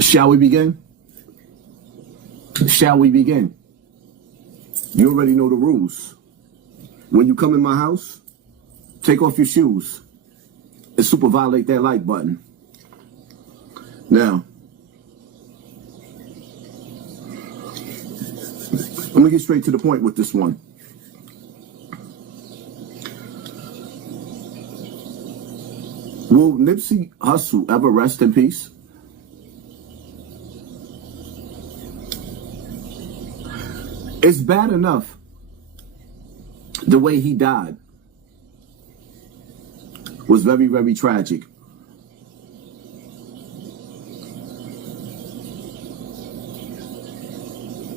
Shall we begin? Shall we begin? You already know the rules. When you come in my house, take off your shoes and super violate that like button. Now, let me get straight to the point with this one. Will Nipsey Hussle ever rest in peace? It's bad enough the way he died was very, very tragic.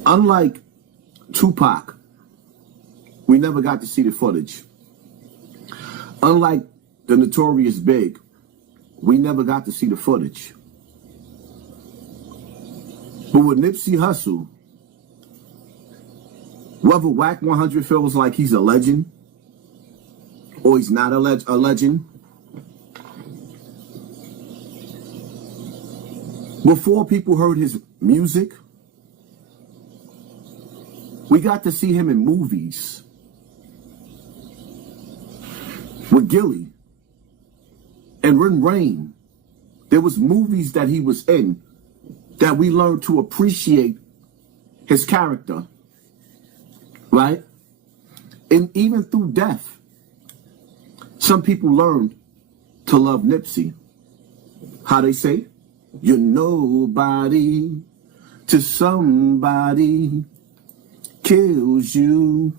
Unlike Tupac, we never got to see the footage. Unlike the Notorious Big, we never got to see the footage. But with Nipsey Hussle, whether Wack 100 feels like he's a legend or he's not a legend, before people heard his music, we got to see him in movies with Gilly and Rin Rain. There was movies that he was in that we learned to appreciate his character, right? And even through death, some people learned to love Nipsey. How they say, you're nobody to somebody kills you.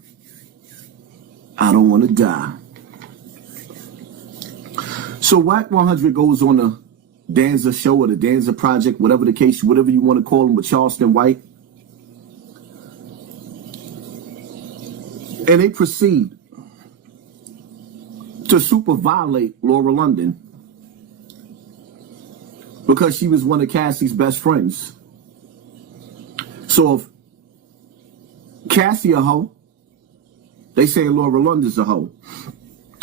I don't want to die. So Wack 100 goes on the Danza show or the Danza project, whatever the case, whatever you want to call him, with Charleston White. And they proceed to super violate Laura London because she was one of Cassie's best friends. So if Cassie a hoe, they say Laura London's a hoe.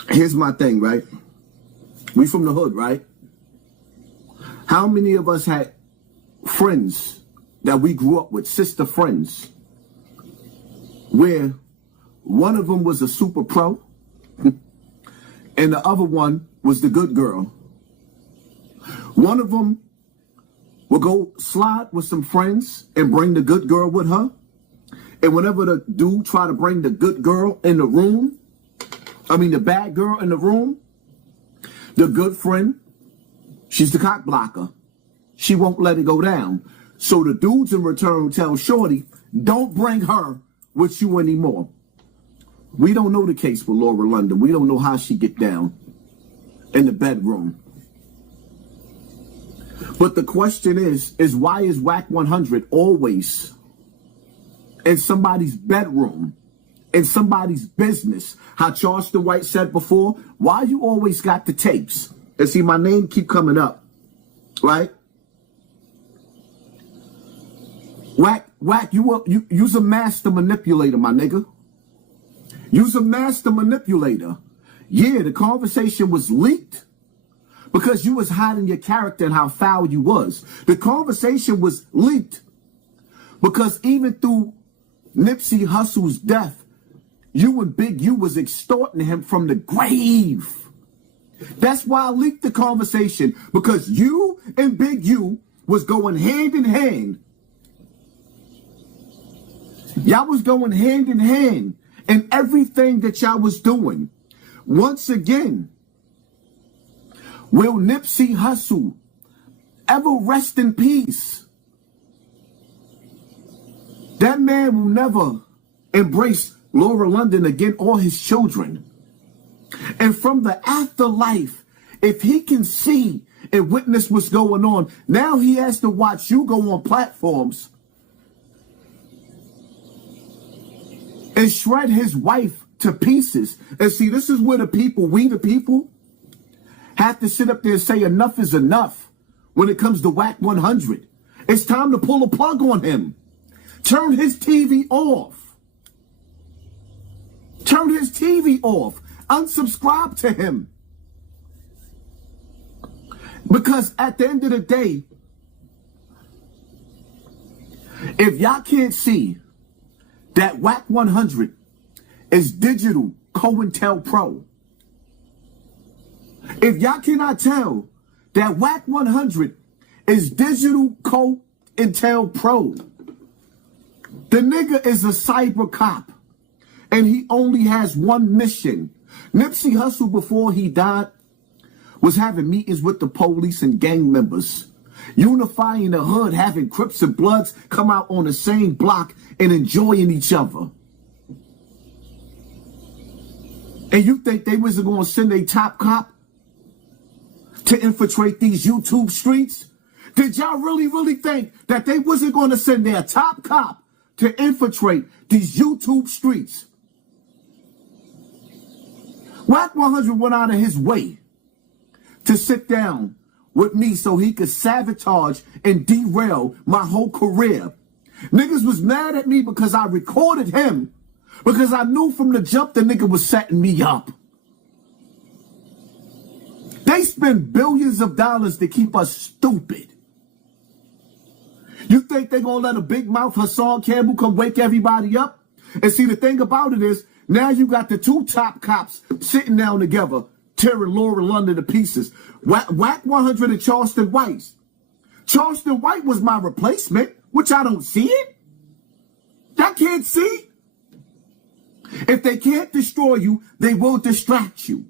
Here's my thing, right? We from the hood, right? How many of us had friends that we grew up with, sister friends, where one of them was a super pro and the other one was the good girl? One of them would go slide with some friends and bring the good girl with her. And whenever the dude try to bring the good girl in the room, the bad girl in the room, the good friend, she's the cock blocker. She won't let it go down. So the dudes in return tell Shorty, don't bring her with you anymore. We don't know the case with Laura London. We don't know how she get down in the bedroom. But the question is why is Wack 100 always in somebody's bedroom, in somebody's business? How Charleston White said before, why you always got the tapes? And see, my name keep coming up, right? Wack, you's a master manipulator, my nigga. You's a master manipulator. Yeah, the conversation was leaked because you was hiding your character and how foul you was. The conversation was leaked because even through Nipsey Hussle's death, you and Big U was extorting him from the grave. That's why I leaked the conversation, because you and Big U was going hand in hand. Y'all was going hand in hand in everything that y'all was doing. Once again, will Nipsey Hussle ever rest in peace? That man will never embrace Laura London again or his children. And from the afterlife, if he can see and witness what's going on, now he has to watch you go on platforms and shred his wife to pieces. And see, this is where the people, we the people, have to sit up there and say enough is enough when it comes to Wack 100. It's time to pull a plug on him. Turn his TV off. Turn his TV off. Unsubscribe to him. Because at the end of the day, if y'all can't see that Wack 100 is digital COINTELPRO, if y'all cannot tell that Wack 100 is digital COINTELPRO, the nigga is a cyber cop, and he only has one mission. Nipsey Hussle, before he died, was having meetings with the police and gang members, unifying the hood, having Crips and Bloods come out on the same block and enjoying each other. And you think they wasn't going to send a top cop to infiltrate these YouTube streets? Did y'all really think that they wasn't going to send their top cop to infiltrate these YouTube streets? Wack 100 went out of his way to sit down with me so he could sabotage and derail my whole career. Niggas was mad at me because I recorded him, because I knew from the jump the nigga was setting me up. They spend billions of dollars to keep us stupid. You think they gonna let a big mouth Hassan Campbell come wake everybody up? And see, the thing about it is, now you got the two top cops sitting down together, tearing Laura London to pieces. Wack 100 and Charleston White. Charleston White was my replacement, which I don't see it. I can't see. If they can't destroy you, they will distract you.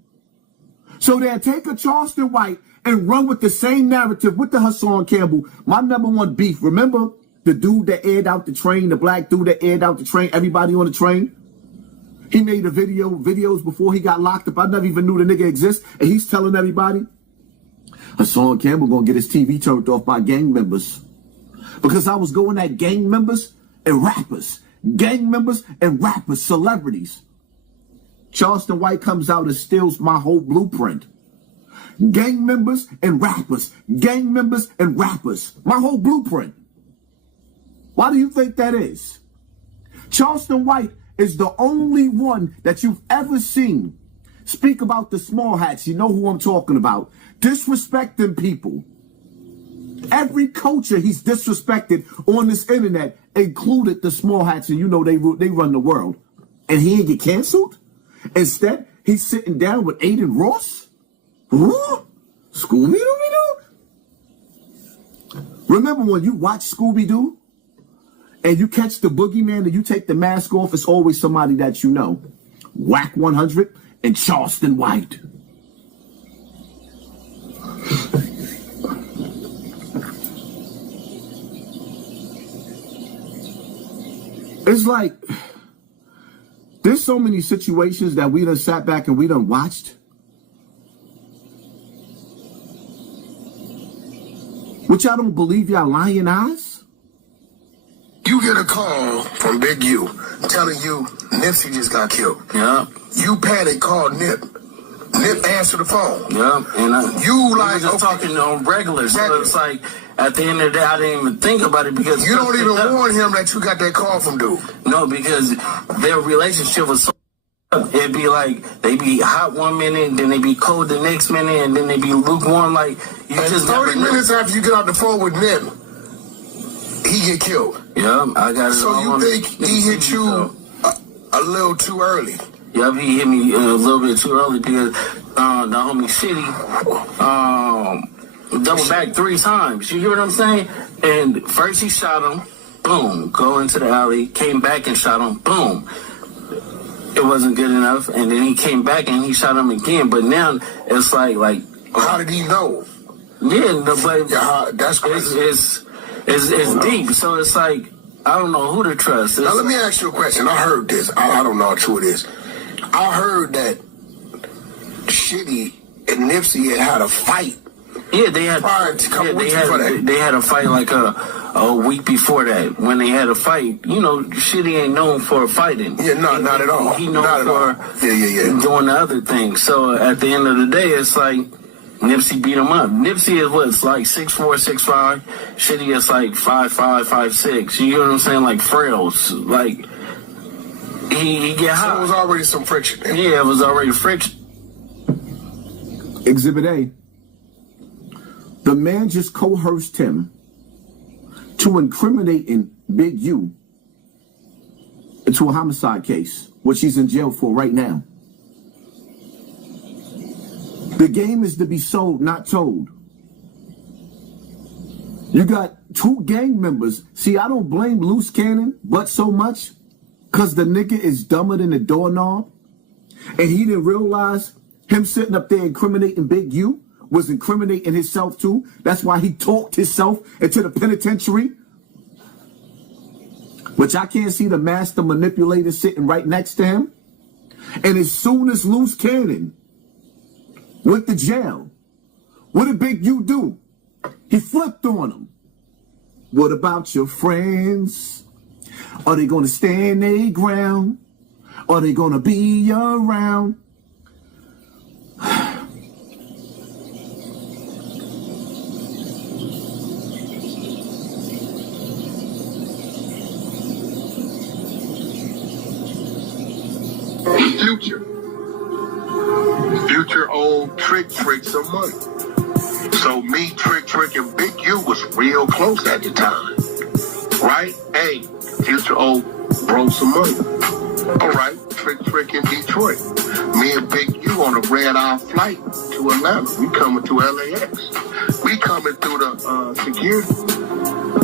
So they'll take a Charleston White and run with the same narrative with the Hassan Campbell. My #1 beef. Remember the dude that aired out the train, the black dude that aired out the train, everybody on the train? He made a videos before he got locked up. I never even knew the nigga exists. And he's telling everybody, Hassan Campbell gonna get his TV turned off by gang members. Because I was going at gang members and rappers. Gang members and rappers, celebrities. Charleston White comes out and steals my whole blueprint. Gang members and rappers. Gang members and rappers. My whole blueprint. Why do you think that is? Charleston White is the only one that you've ever seen speak about the small hats. You know who I'm talking about. Disrespecting people. Every culture he's disrespected on this internet, included the small hats, and you know they run the world. And he ain't get canceled? Instead, he's sitting down with Aiden Ross? Huh? Scooby-Doo? Remember when you watch Scooby-Doo and you catch the boogeyman and you take the mask off, it's always somebody that you know. Wack 100 and Charleston White. It's like, there's so many situations that we done sat back and we done watched. Which y'all don't believe y'all lying eyes? You get a call from Big U telling you Nipsey just got killed. Yeah. You panic, call Nip. Nip answer the phone. Yeah. And you like just talking on regular. So it's like, at the end of the day, I didn't even think about it because you don't even warn him that you got that call from dude. No, because their relationship was so. It'd be like they be hot one minute, then they be cold the next minute, and then they be lukewarm. Like you and just 30 minutes after you get off the phone with Nip, he get killed. Yeah, I got it. So you think he hit you a little too early? Yep, he hit me a little bit too early because the homie City double back 3 times. You hear what I'm saying? And first he shot him, boom, go into the alley, came back and shot him, boom. It wasn't good enough, and then he came back and he shot him again. But now it's like how did he know? Yeah, but yeah, that's crazy. It's deep. So it's like I don't know who to trust. Now let me ask you a question. I heard this. I don't know how true it is. I heard that Shitty and Nipsey had a fight. Yeah, they had. They had a fight like a week before that. When they had a fight, you know, Shitty ain't known for fighting. Yeah, no, not at all. He known for doing the other things. So at the end of the day, it's like Nipsey beat him up. Nipsey is what's like 6'4", 6'5". Shitty is like 5'5", 5'6". You know what I'm saying? Like frails. Like he get So hot. there was already some friction there. Yeah, it was already friction. Exhibit A. The man just coerced him to incriminating Big U into a homicide case, which he's in jail for right now. The game is to be sold, not told. You got two gang members. See, I don't blame Loose Cannon but so much because the nigga is dumber than a doorknob. And he didn't realize him sitting up there incriminating Big U was incriminating himself too. That's why he talked himself into the penitentiary. Which I can't see the master manipulator sitting right next to him. And as soon as Loose Cannon went to jail, what did Big U do? He flipped on him. What about your friends? Are they going to stand their ground? Are they going to be around? Future old Trick some money. So me, Trick, and Big U was real close at the time. Right? Hey, Future old broke some money. All right, Trick in Detroit. Me and Big U on a red-eye flight to Atlanta. We coming to LAX. We coming through the security,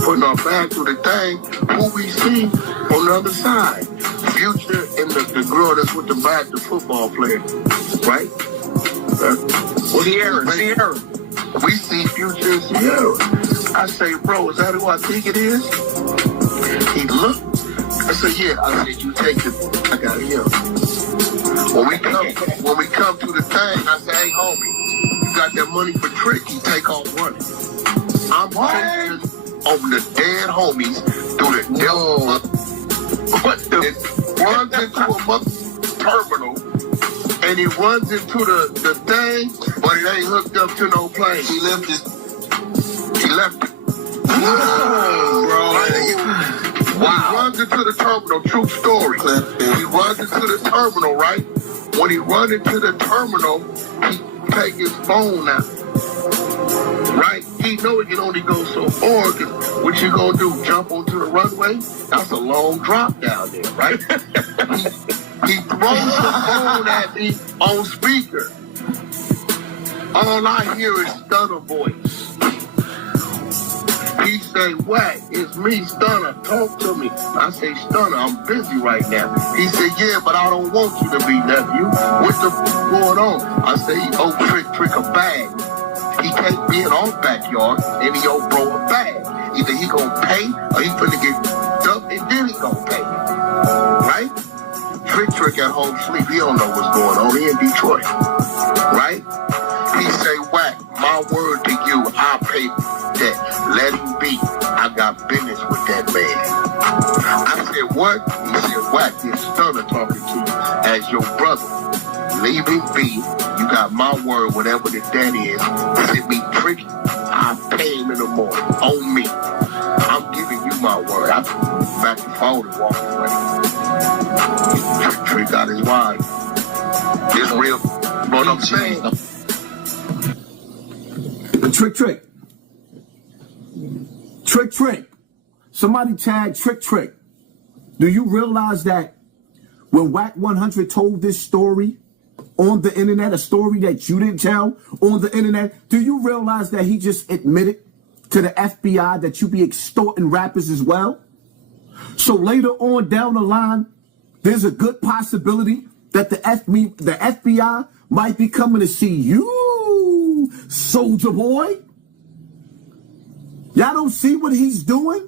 putting our bag through the thing. Who we see on the other side? Future and the girl that's with the bag, the football player, right? Sierra. We see Future and Sierra. I say, bro, is that who I think it is? He looked. I said, yeah. I said, you take it. I got it here. When we come to the thing, I say, hey, homie, you got that money for Trick? He take off running. I'm focusing on the dead homies through the devil. What the? Runs into a terminal, and he runs into the thing, but it ain't hooked up to no plane. He left it. Bro. Wow. He runs into the terminal, true story. He runs into the terminal, right? When he runs into the terminal, he take his phone out. Right? He know it can only go so far, because what you gonna do, jump onto the runway? That's a long drop down there, right? He throws the phone at me on speaker. All I hear is Stunner voice. He say, Wack, it's me, Stunner, talk to me. I say, Stunner, I'm busy right now. He said, yeah, but I don't want you to be, nephew. What's going on? I say, he owe Trick a bag. He can't be in our backyard and he owe bro a bag. Either he gonna pay or he finna get dumped and then he gonna pay. Right? Trick at home sleep. He don't know what's going on. He in Detroit. Right? He say, Wack, my word to you, I pay that. Let him be. I got business with that man. I said, what? He said, Wack, this Stunner talking to you as your brother. Leave him be. You got my word, whatever the debt is. Send me Trick. I pay him in the morning. On me. I'm giving you my word. I back the phone and walk away. Trick got his wife. It's real. But I'm saying. Trick. Somebody tag Trick. Do you realize that when Wack 100 told this story on the internet, a story that you didn't tell on the internet, do you realize that he just admitted to the FBI that you be extorting rappers as well? So later on down the line, there's a good possibility that the FBI might be coming to see you, soldier boy. Y'all don't see what he's doing?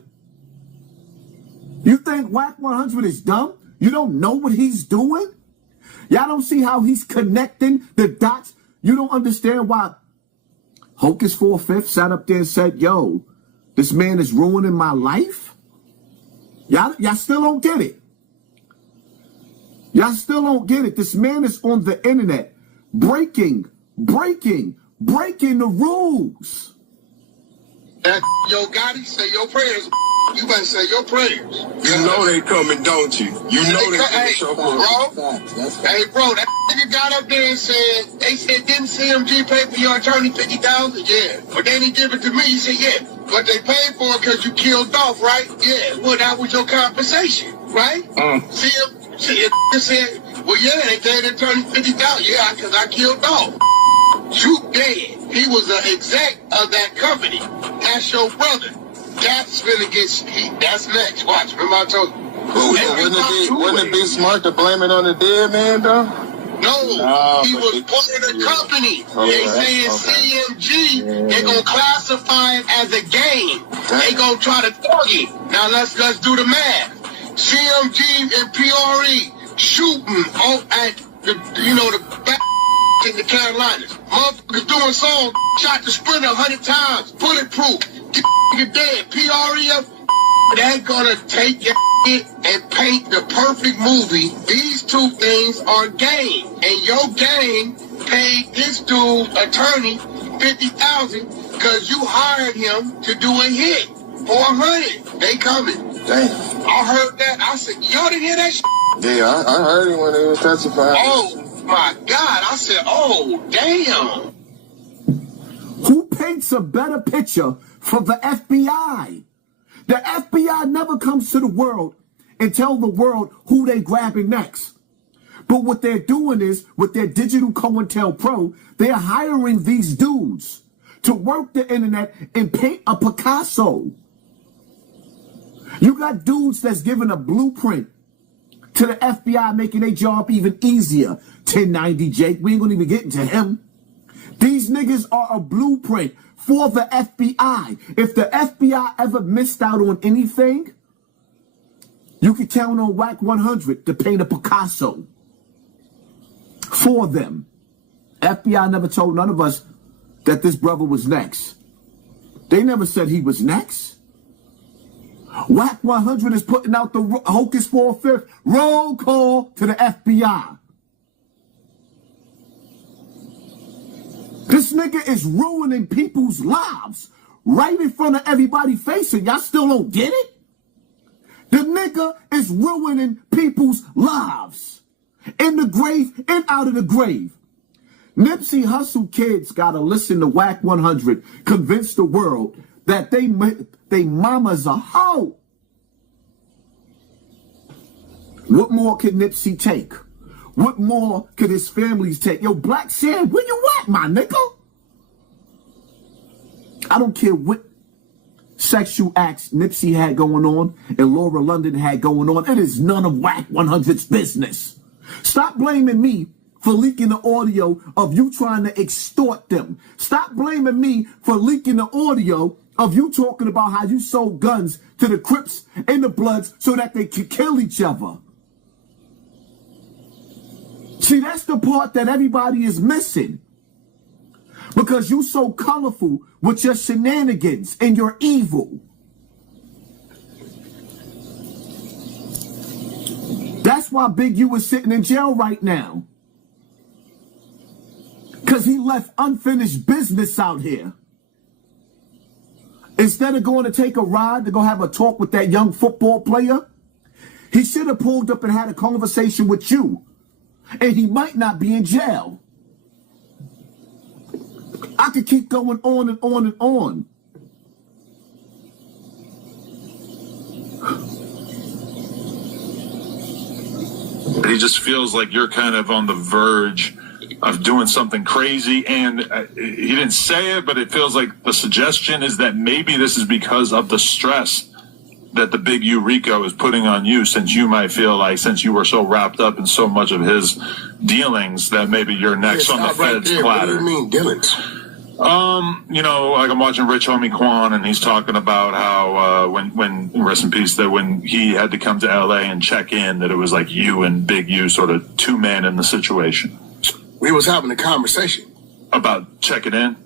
You think Wack 100 is dumb? You don't know what he's doing? Y'all don't see how he's connecting the dots? You don't understand why Hocus 4/5 sat up there and said, yo, this man is ruining my life? Y'all still don't get it. Y'all still don't get it. This man is on the internet breaking the rules. Yo, Gotti, say your prayers. You better say your prayers. You know they coming, don't you? You know they coming. Hey, bro, that nigga got up there and said, they said, didn't CMG pay for your attorney $50,000? Yeah. But then he give it to me. He said, yeah. But they paid for it because you killed Dolph, right? Yeah. Well, that was your compensation, right? CMG said, well, yeah, they gave the attorney $50,000. Yeah, because I killed Dolph. You dead. He was an exec of that company. That's your brother. That's finna get. That's next. Watch. Remember I told you. Wouldn't it be smart to blame it on the dead man, though? No, he was part of the company. They saying CMG. They're gonna classify it as a game. They gonna try to thug it. Now let's do the math. CMG and PRE shooting at the back in the Carolinas. Motherfuckers doing songs. Shot the Sprinter 100 times. Bulletproof. Get dead. PRE. They're gonna take your and paint the perfect movie. These two things are game, and your game paid this dude's attorney $50,000 because you hired him to do a hit for $100. They coming. Damn. I heard that. I said, y'all didn't hear that shit? Yeah, I heard it when they was testifying. Oh my God! I said, oh damn. Who paints a better picture for the FBI? The FBI never comes to the world and tell the world who they grabbing next. But what they're doing is, with their digital COINTELPRO, they're hiring these dudes to work the internet and paint a Picasso. You got dudes that's giving a blueprint to the FBI, making their job even easier. 1090 Jake, we ain't gonna even get into him. These niggas are a blueprint for the FBI. If the FBI ever missed out on anything, you can count on Wack 100 to paint a Picasso for them. FBI never told none of us that this brother was next. They never said he was next. Wack 100 is putting out the Hocus 4/5 roll call to the FBI. This nigga is ruining people's lives right in front of everybody facing. Y'all still don't get it? The nigga is ruining people's lives. In the grave and out of the grave. Nipsey Hussle kids gotta listen to Wack 100, convince the world that they mama's a hoe. What more could Nipsey take? What more could his families take? Yo, Black Sam, where you at, my nigga? I don't care what sexual acts Nipsey had going on and Laura London had going on. It is none of Wack 100's business. Stop blaming me for leaking the audio of you trying to extort them. Stop blaming me for leaking the audio of you talking about how you sold guns to the Crips and the Bloods so that they could kill each other. See, that's the part that everybody is missing. Because you so colorful with your shenanigans and your evil. That's why Big U is sitting in jail right now. Because he left unfinished business out here. Instead of going to take a ride to go have a talk with that young football player, he should have pulled up and had a conversation with you. And he might not be in jail. I could keep going on and on and on. He just feels like you're kind of on the verge of doing something crazy. And he didn't say it, but it feels like the suggestion is that maybe this is because of the stress that the Big U Rico is putting on you, since you might feel like, since you were so wrapped up in so much of his dealings, that maybe you're next on the feds platter. What do you mean dealings? You know, like I'm watching Rich Homie Quan, and he's talking about how when rest in peace, that when he had to come to LA and check in, that it was like you and Big U sort of two-man in the situation. We was having a conversation. About checking in?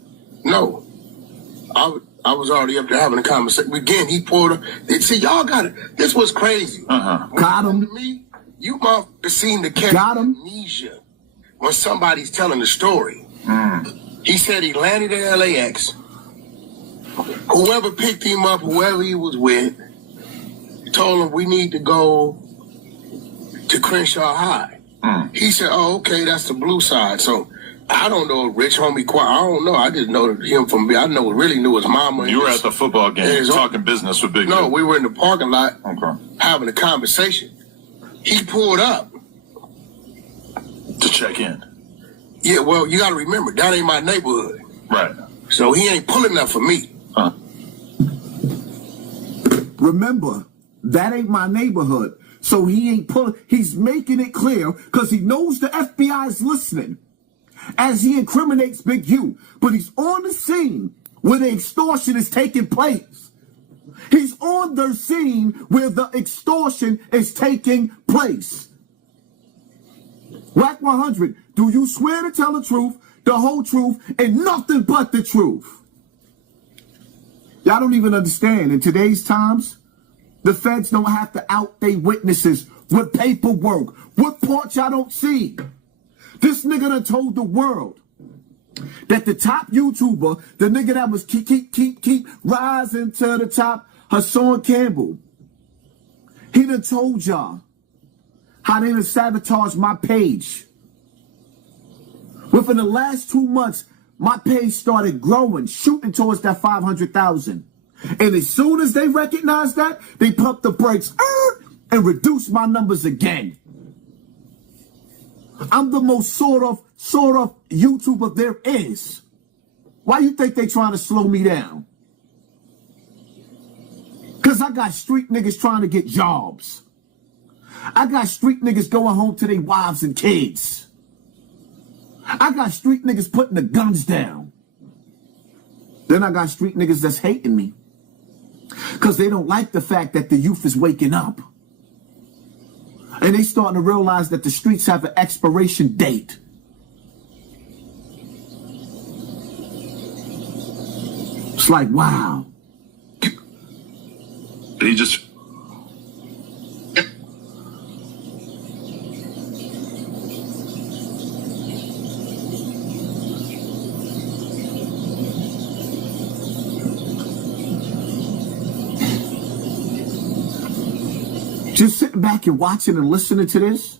No. I was already up there having a conversation. Again, he pulled up. See, y'all got it. This was crazy. Got him. To me, you motherfuckers seem to catch amnesia when somebody's telling the story. He said he landed at LAX. Whoever picked him up, whoever he was with, told him we need to go to Crenshaw High. He said, oh, okay, that's the blue side. So I don't know Rich Homie Quad. I don't know. I just know him from, I really knew his mama. You were at the football game talking business with Big No, U. we were in the parking lot having a conversation. He pulled up. To check in. Yeah, well, you got to remember, that ain't my neighborhood. Right. So he ain't pulling up for me. Remember, that ain't my neighborhood. So he ain't pulling. He's making it clear because he knows the FBI is listening as he incriminates Big U. But he's on the scene where the extortion is taking place. He's on the scene where the extortion is taking place. Wack 100, do you swear to tell the truth, the whole truth, and nothing but the truth? Y'all don't even understand. In today's times, the feds don't have to out their witnesses with paperwork. What part y'all don't see? This nigga done told the world that the top YouTuber, the nigga that was keep rising to the top, Hassan Campbell, he done told y'all how they done sabotaged my page. Within the last 2 months, my page started growing, shooting towards that 500,000. And as soon as they recognized that, they pumped the brakes and reduced my numbers again. I'm the most sort of YouTuber there is. Why you think they trying to slow me down? Because I got street niggas trying to get jobs. I got street niggas going home to their wives and kids. I got street niggas putting the guns down. Then I got street niggas that's hating me because they don't like the fact that the youth is waking up. And they starting to realize that the streets have an expiration date. It's like, wow. He just... Just sitting back and watching and listening to this.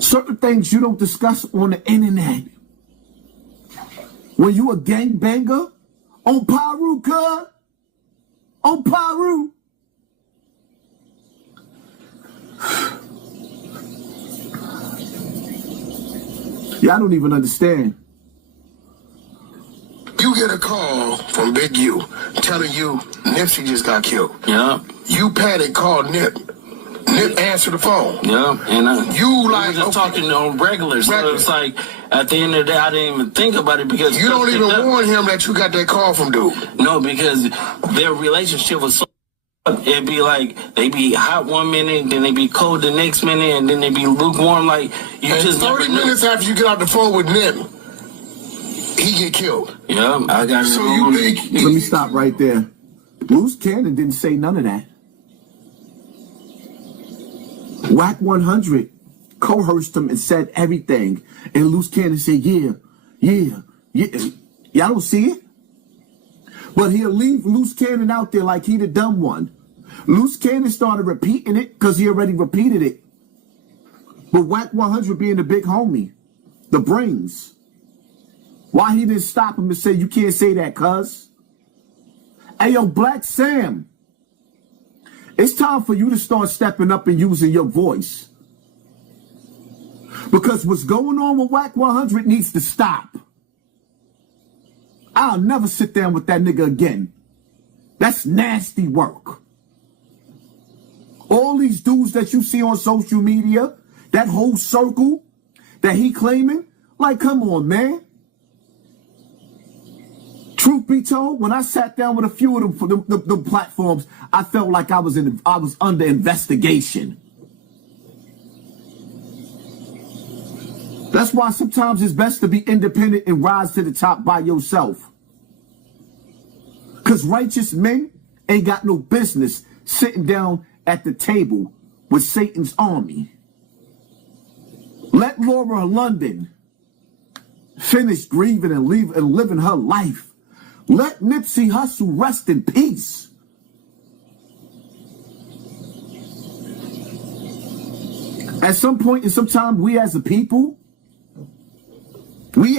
Certain things you don't discuss on the internet. When you a gangbanger on Paru, cuz. On Paru. Y'all don't even understand. You get a call from Big U telling you Nipsey just got killed. Yeah. You panic, call Nip. Nip answer the phone. Yeah. And you like just talking on regular. So it's like at the end of the day, I didn't even think about it because you don't even warn him that you got that call from dude. No, because their relationship was so. It'd be like they be hot 1 minute, then they be cold the next minute, and then they be lukewarm. Like you and just 30 minutes after you get off the phone with Nip, he get killed. Yeah, I got it. So you think? Let me stop right there. Loose Cannon didn't say none of that. Wack 100 coerced him and said everything, and Loose Cannon said, yeah. Y'all don't see it? But he'll leave Loose Cannon out there like he the dumb one. Loose Cannon started repeating it because he already repeated it. But Wack 100 being the big homie, the brains. Why he didn't stop him and say, you can't say that, cuz? Hey, yo, Black Sam. It's time for you to start stepping up and using your voice. Because what's going on with Wack 100 needs to stop. I'll never sit down with that nigga again. That's nasty work. All these dudes that you see on social media, that whole circle that he claiming, like, come on, man. Truth be told, when I sat down with a few of them, the platforms, I felt like I was under investigation. That's why sometimes it's best to be independent and rise to the top by yourself. Because righteous men ain't got no business sitting down at the table with Satan's army. Let Laura London finish grieving and living her life. Let Nipsey Hussle rest in peace. At some point in some time, we as a people, we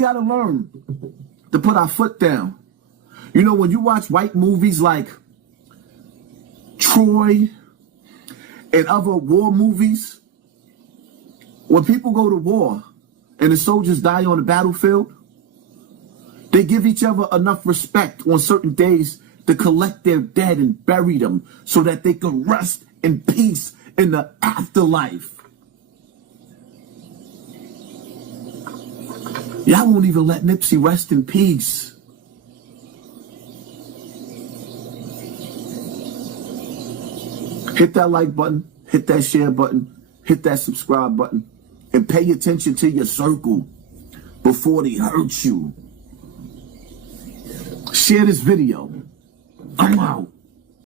got to learn to put our foot down. You know, when you watch white movies like Troy and other war movies, when people go to war and the soldiers die on the battlefield, they give each other enough respect on certain days to collect their dead and bury them so that they can rest in peace in the afterlife. Y'all won't even let Nipsey rest in peace. Hit that like button, hit that share button, hit that subscribe button, and pay attention to your circle before they hurt you. Share this video. I'm out.